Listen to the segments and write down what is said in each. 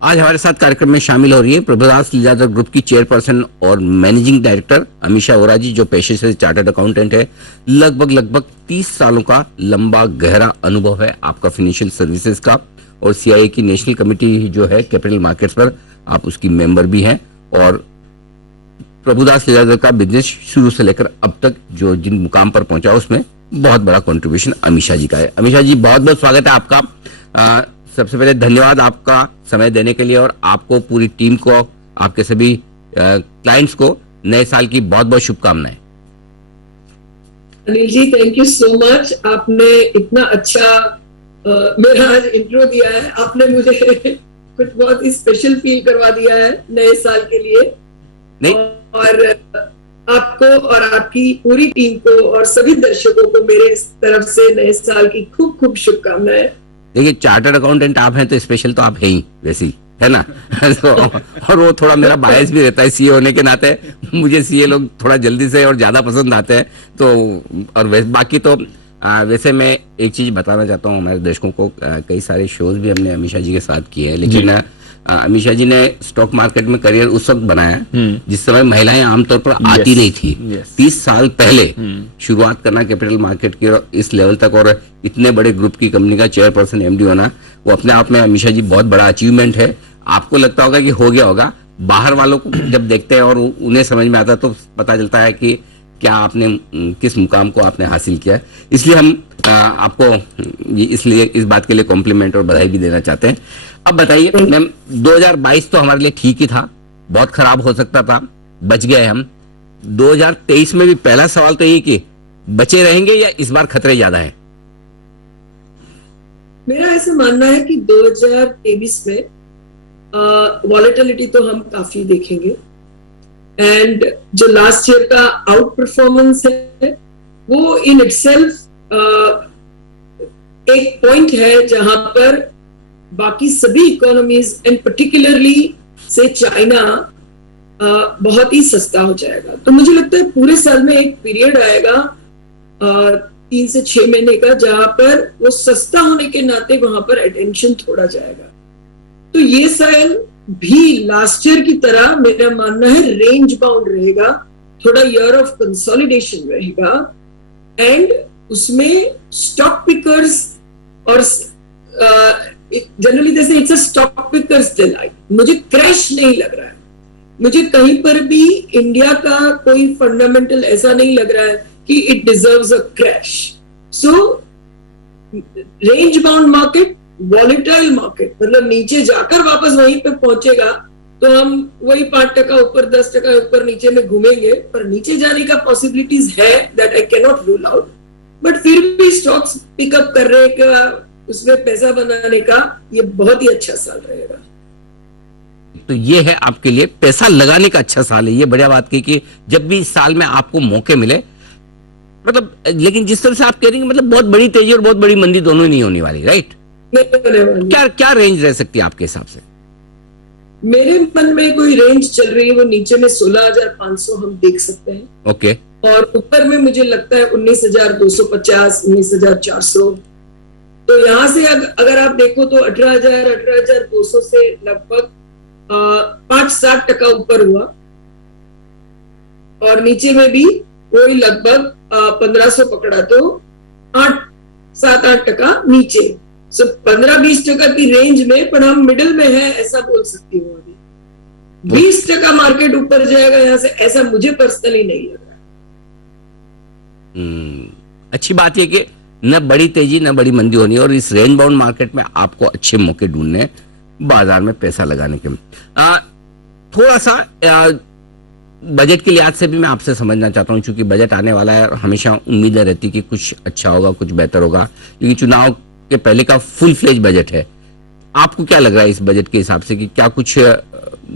आज हमारे साथ कार्यक्रम में शामिल हो रही है प्रभुदास लीलाधर ग्रुप की चेयरपर्सन और मैनेजिंग डायरेक्टर अमीषा वोरा जी, जो पेशे से चार्टर्ड अकाउंटेंट है। लगभग 30 सालों का लंबा गहरा अनुभव है आपका फाइनेंशियल सर्विसेज का, और सीआईए की नेशनल कमेटी जो है कैपिटल मार्केट्स पर आप उसकी मेंबर भी हैं। और प्रभुदास लीलाधर का बिजनेस शुरू से लेकर अब तक जो जिन मुकाम पर पहुंचा उसमें बहुत बड़ा कंट्रीब्यूशन अमीषा जी का है। अमीषा जी, बहुत बहुत स्वागत है आपका। सबसे पहले धन्यवाद आपका समय देने के लिए, और आपको, पूरी टीम को, आपके सभी क्लाइंट्स को नए साल की बहुत बहुत शुभकामनाएं। Anil ji, thank you so much. आपने इतना अच्छा मेरा आज इंट्रो दिया है। आपने मुझे कुछ बहुत ही स्पेशल फील करवा दिया है नए साल के लिए। नहीं, और आपको और आपकी पूरी टीम को और सभी दर्शकों को मेरे तरफ से नए साल की खूब खूब शुभकामनाएं। देखिए, चार्टर्ड अकाउंटेंट आप हैं तो स्पेशल तो आप हैं ही, वैसे ही है ना। तो, और वो थोड़ा मेरा बायस भी रहता है सीए होने के नाते। मुझे सीए लोग थोड़ा जल्दी से और ज्यादा पसंद आते हैं। तो और बाकी तो वैसे मैं एक चीज बताना चाहता हूँ हमारे दर्शकों को, कई सारे शोज भी हमने अमीषा जी के साथ किए हैं, लेकिन अमीषा जी ने स्टॉक मार्केट में करियर उस वक्त बनाया जिस समय महिलाएं आमतौर पर आती नहीं थी। 30 साल पहले शुरुआत करना कैपिटल मार्केट की इस लेवल तक, और इतने बड़े ग्रुप की कंपनी का चेयरपर्सन एमडी होना, वो अपने आप में अमीषा जी बहुत बड़ा अचीवमेंट है। आपको लगता होगा कि हो गया होगा, बाहर वालों को जब देखते हैं और उन्हें समझ में आता है तो पता चलता है कि क्या आपने, किस मुकाम को आपने हासिल किया है। इसलिए हम आपको इसलिए इस बात के लिए कॉम्प्लीमेंट और बधाई भी देना चाहते हैं। अब बताइए मैम, 2022 तो हमारे लिए ठीक ही था, बहुत खराब हो सकता था, बच गए हम। 2023 में भी पहला सवाल तो यही कि बचे रहेंगे या इस बार खतरे ज्यादा हैं? मेरा ऐसा मानना है कि 2023 में वॉलेटिलिटी तो हम काफी देखेंगे, एंड जो लास्ट ईयर का आउट परफॉर्मेंस है वो इन इटसेल्फ एक पॉइंट है जहां पर बाकी सभी इकोनॉमीज एंड पर्टिकुलरली से चाइना बहुत ही सस्ता हो जाएगा। तो मुझे लगता है पूरे साल में एक पीरियड आएगा 3 से 6 महीने का, जहां पर वो सस्ता होने के नाते वहां पर अटेंशन थोड़ा जाएगा। तो ये साल भी लास्ट ईयर की तरह मेरा मानना है रेंज बाउंड रहेगा, थोड़ा ईयर ऑफ कंसोलिडेशन रहेगा, एंड उसमें स्टॉक पिकर्स और जनरली जैसे it's a stock pickers delight. मुझे क्रैश नहीं लग रहा है, मुझे कहीं पर भी इंडिया का कोई फंडामेंटल ऐसा नहीं लग रहा है कि it deserves a crash. So range bound market, volatile market, मतलब नीचे जाकर वापस वहीं पे पहुंचेगा तो हम वही 5% ऊपर 10% ऊपर नीचे में घूमेंगे, पर नीचे जाने का पॉसिबिलिटीज है, that I can not rule out. But फिर भी स्टॉक्स पिकअप करने का, उसमें पैसा बनाने का ये बहुत ही अच्छा साल रहेगा। तो ये है आपके लिए पैसा लगाने का अच्छा साल है। ये बढ़िया बात की कि जब भी इस साल में आपको मौके मिले, मतलब, लेकिन जिस तरह से आप कह रही हैं, मतलब बहुत बड़ी तेजी और बहुत बड़ी मंदी दोनों ही नहीं होने वाली, राइट? क्या रेंज रह सकती है आपके हिसाब से? मेरे मन में कोई रेंज चल रही है, वो नीचे में 16,500 हम देख सकते हैं। ओके। और ऊपर में मुझे लगता है 19,250, 19,400। तो यहाँ से अगर आप देखो तो 18,000, 18,200 से लगभग 5-7% ऊपर हुआ, और नीचे में भी वही लगभग 1,500 पकड़ा तो 7-8% नीचे। सो 15-20% की रेंज में, पर हम मिडिल में है ऐसा बोल सकती हूँ। अभी 20% मार्केट ऊपर जाएगा यहाँ से, ऐसा मुझे पर्सनली नहीं लग रहा। अच्छी बात है कि न बड़ी तेजी न बड़ी मंदी होनी, और इस रेंज बाउंड मार्केट में आपको अच्छे मौके ढूंढने, बाजार में पैसा लगाने के। थोड़ा सा बजट के लिहाज से भी मैं आपसे समझना चाहता हूं, क्योंकि बजट आने वाला है और हमेशा उम्मीदें रहती कि कुछ अच्छा होगा, कुछ बेहतर होगा, लेकिन चुनाव के पहले का फुल फ्लेज बजट है। आपको क्या लग रहा है इस बजट के हिसाब से कि क्या कुछ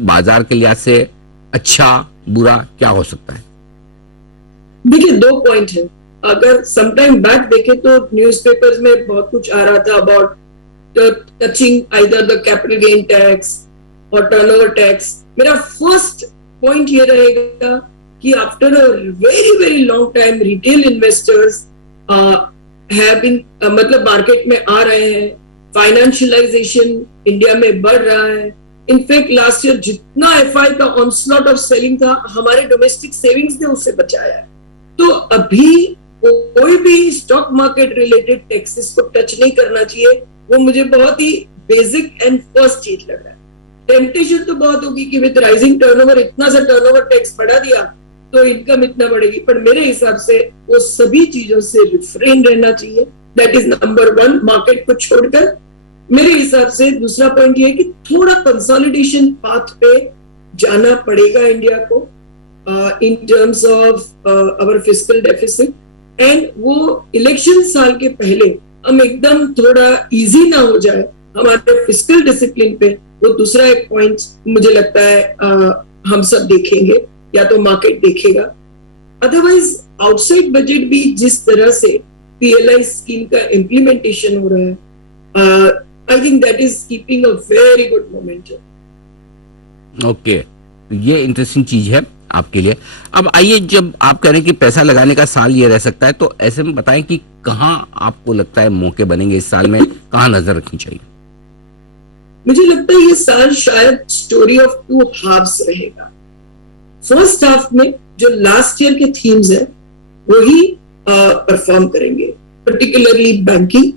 बाजार के लिहाज से अच्छा बुरा क्या हो सकता है? देखिए, 2 पॉइंट है। अगर समटाइम बैक देखे तो न्यूज़पेपर्स में बहुत कुछ आ रहा था about touching either the capital gain tax और टर्नओवर टैक्स। मेरा फर्स्ट पॉइंट ये रहेगा कि after a very very long time retail investors have been, मतलब मार्केट में आ रहे हैं, फाइनेंशियलाइजेशन इंडिया में बढ़ रहा है, इनफैक्ट लास्ट ईयर जितना एफआई का ऑनस्लॉट ऑफ सेलिंग था, हमारे डोमेस्टिक सेविंग्स ने उससे बचाया है। तो अभी कोई भी स्टॉक मार्केट रिलेटेड टैक्सेस को टच नहीं करना चाहिए। वो मुझे बहुत ही बेसिक एंड फर्स्ट चीज लग रहा है। टेम्पटेशन तो बहुत होगी कि विद राइजिंग टर्नओवर इतना सा टर्नओवर टैक्स बढ़ा दिया तो इनकम इतना बढ़ेगी, पर मेरे हिसाब से वो सभी चीजों से रिफ्रेन रहना चाहिए। That is number one, market को छोड़कर। मेरे हिसाब से दूसरा पॉइंट ये है कि थोड़ा कंसोलिडेशन पाथ पे जाना पड़ेगा इंडिया को in terms of our fiscal deficit, and वो इलेक्शन साल के पहले हम एकदम थोड़ा इजी ना हो जाए हमारे फिस्कल डिसिप्लिन पे। वो दूसरा एक पॉइंट मुझे लगता है हम सब देखेंगे या तो मार्केट देखेगा। अदरवाइज आउटसाइड बजट भी जिस तरह से पीएलआई स्कीम का इम्प्लीमेंटेशन हो रहा है, I think that is keeping a very good momentum. Okay, ये इंटरेस्टिंग चीज है आपके लिए। अब आइए, जब आप कह रहे हैं कि पैसा लगाने का साल ये रह सकता है, तो ऐसे में बताएं कि कहाँ आपको लगता है मौके बनेंगे इस साल में, कहाँ नजर रखनी चाहिए? मुझे लगता है ये साल शायद स्टोरी ऑफ टू हाफ्स रहेगा। फर्स्ट हाफ में जो लास्ट ईयर के थीम्स है वही परफॉर्म करेंगे, पर्टिकुलरली बैंकिंग।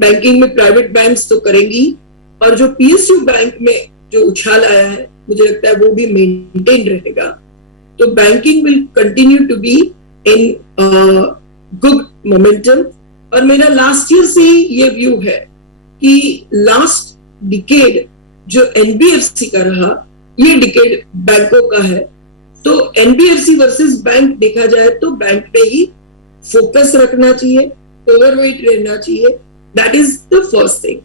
बैंकिंग में प्राइवेट बैंक्स तो करेंगी, और जो पीएसयू बैंक में जो उछाल आया है मुझे लगता है वो भी मेंटेन रहेगा। तो banking will continue to be in good momentum. और मेरा लास्ट ईयर से ही ये व्यू है कि लास्ट डिकेड जो एनबीएफसी का रहा, ये डिकेड बैंकों का है। तो एनबीएफसी वर्सेस बैंक देखा जाए तो बैंक पे ही फोकस रखना चाहिए, ओवरवेट रहना चाहिए। That is the first thing.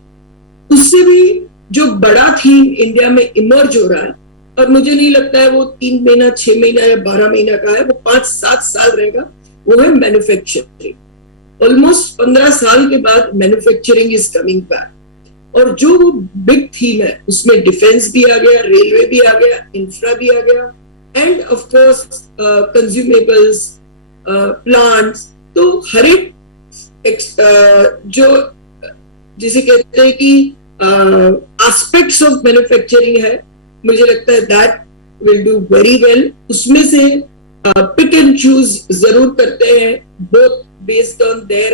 उससे भी जो बड़ा थीम इंडिया में इमर्ज हो रहा है, और मुझे नहीं लगता है वो 3 महीना 6 महीना या 12 महीना का है, वो 5-7 साल रहेगा, वो है मैन्युफैक्चरिंग। ऑलमोस्ट 15 साल के बाद मैन्युफैक्चरिंग इज कमिंग बैक। और जो वो बिग थीम है उसमें डिफेंस भी आ गया, रेलवे भी आ गया, इंफ्रा भी आ गया, end of course consumables, plants. तो हर एक जो जिसे कहते हैं कि एस्पेक्ट्स ऑफ मैन्युफैक्चरिंग है, मुझे लगता है that will do very well. उसमें से पिक एंड चूज जरूर करते हैं, both based on their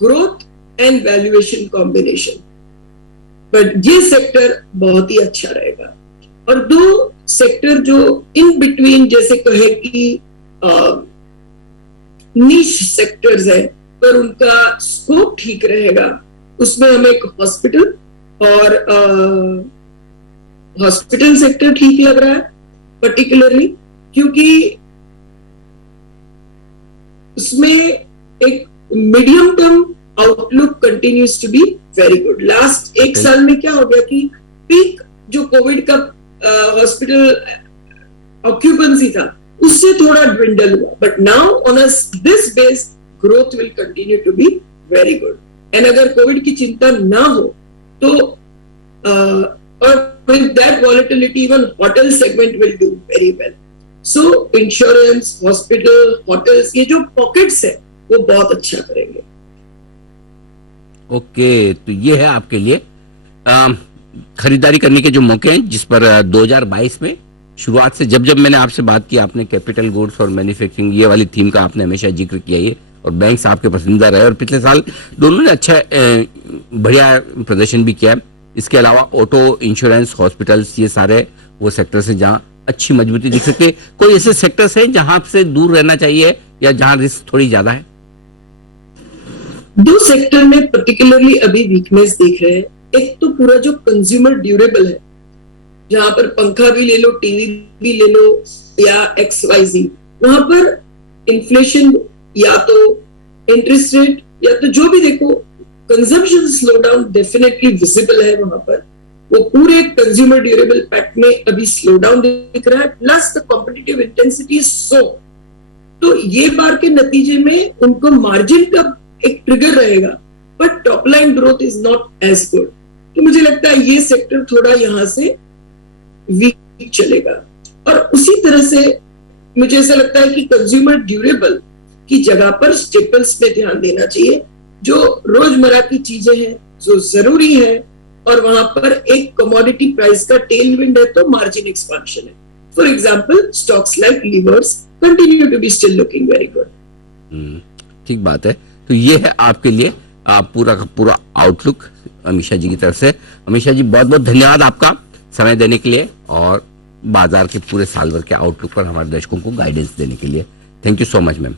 growth and valuation combination. But ये सेक्टर बहुत ही अच्छा रहेगा। और दो सेक्टर जो इन बिटवीन जैसे कहे कि नीश सेक्टर्स है पर उनका स्कोप ठीक रहेगा, उसमें हमें एक हॉस्पिटल और हॉस्पिटल सेक्टर ठीक लग रहा है पर्टिकुलरली, क्योंकि उसमें एक medium term outlook continues to be very good. Last एक साल में क्या हो गया कि पीक जो कोविड का हॉस्पिटल ऑक्यूपेंसी था उससे थोड़ा ड्विंडल हुआ, but now on this base growth will continue to be very good. And अगर कोविड की चिंता ना हो तो और with that volatility even hotel segment will do very well. So insurance, hospital, hotels, ये जो पॉकेट्स है वो बहुत अच्छा करेंगे। ओके, तो ये है आपके लिए खरीदारी करने के जो मौके हैं, जिस पर 2022 में शुरुआत से जब मैंने आपसे बात की, आपने कैपिटल गुड्स और मैन्युफैक्चरिंग ये वाली थीम का आपने हमेशा जिक्र किया, ये और बैंक्स आपके पसंदीदा रहे, और पिछले साल दोनों ने अच्छा बढ़िया प्रदर्शन भी किया। इसके अलावा ऑटो, इंश्योरेंस, हॉस्पिटल्स, ये सारे वो सेक्टर्स हैं जहाँ अच्छी मजबूती दिख सकती है। कोई ऐसे सेक्टर्स हैं जहां से दूर रहना चाहिए या जहां रिस्क थोड़ी ज्यादा है? दो सेक्टर में पर्टिकुलरली अभी वीकनेस देख रहे हैं। एक तो पूरा जो कंज्यूमर ड्यूरेबल है, जहां पर पंखा भी ले लो, टीवी भी ले लो या XYZ, वहां पर इन्फ्लेशन या तो इंटरेस्ट रेट या तो जो भी देखो, consumption slow down definitely visible है वहां पर। वो पूरे कंज्यूमर ड्यूरेबल पैक्ट में अभी स्लो डाउन दिख रहा है, plus the competitive intensity is so. तो ये बार के नतीजे में उनको मार्जिन का एक ट्रिगर रहेगा, but top line growth is not as good. तो मुझे लगता है ये सेक्टर थोड़ा यहां से वीक चलेगा। और उसी तरह से मुझे ऐसा लगता है कि कंज्यूमर ड्यूरेबल की जगह पर स्टेपल्स पे ध्यान देना चाहिए, जो रोजमर्रा की चीजें हैं, जो जरूरी है और वहां पर एक कमोडिटी प्राइस का टेल विंड है तो मार्जिन एक्सपांशन है. For example stocks like levers continue to be still looking very good. ठीक बात है. तो ये है आपके लिए पूरा का पूरा आउटलुक अमीषा जी की तरफ से. अमीषा जी बहुत बहुत धन्यवाद आपका समय देने के लिए और बाजार के पूरे साल भर के आउटलुक पर हमारे दर्शकों को गाइडेंस देने के लिए. Thank you so much ma'am.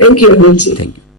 Thank you Anil ji. Thank you.